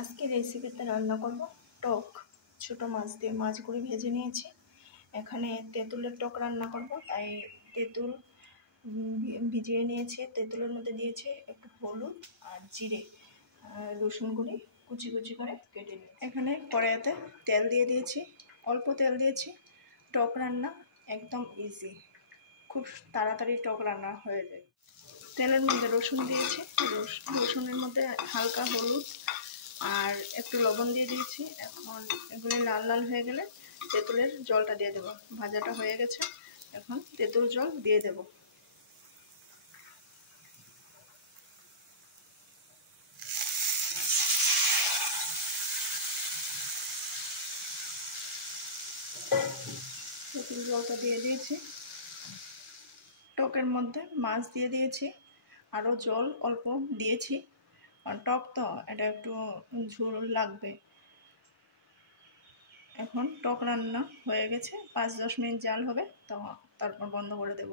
আজকে রেসিপিতে রান্না করব টক ছোটো মাছ দিয়ে। মাছগুলি ভেজে নিয়েছি। এখানে তেঁতুলের টক রান্না করব, তাই তেঁতুল ভিজিয়ে নিয়েছি। তেঁতুলের মধ্যে দিয়েছি একটু হলুদ আর জিরে, রসুনগুলি কুচি কুচি করে কেটে নিয়েছি। এখানে কড়াইতে তেল দিয়ে দিয়েছি, অল্প তেল দিয়েছি। টক রান্না একদম ইজি, খুব তাড়াতাড়ি টক রান্না হয়ে যায়। তেলের মধ্যে রসুন দিয়েছি, রসুনের মধ্যে হালকা হলুদ আর একটু লবণ দিয়ে দিয়েছি। এখন এগুলি লাল লাল হয়ে গেলে তেঁতুলের জলটা দিয়ে দেবো। ভাজাটা হয়ে গেছে, এখন তেঁতুল জল দিয়ে দেব। তেঁতুল জলটা দিয়ে দিয়েছি। টকের মধ্যে মাছ দিয়ে দিয়েছি, আরও জল অল্প দিয়েছি, আর টক তো এটা একটু ঝোল লাগবে। এখন টক রান্না হয়ে গেছে, 5-10 মিনিট জাল হবে, তো তারপর বন্ধ করে দেব।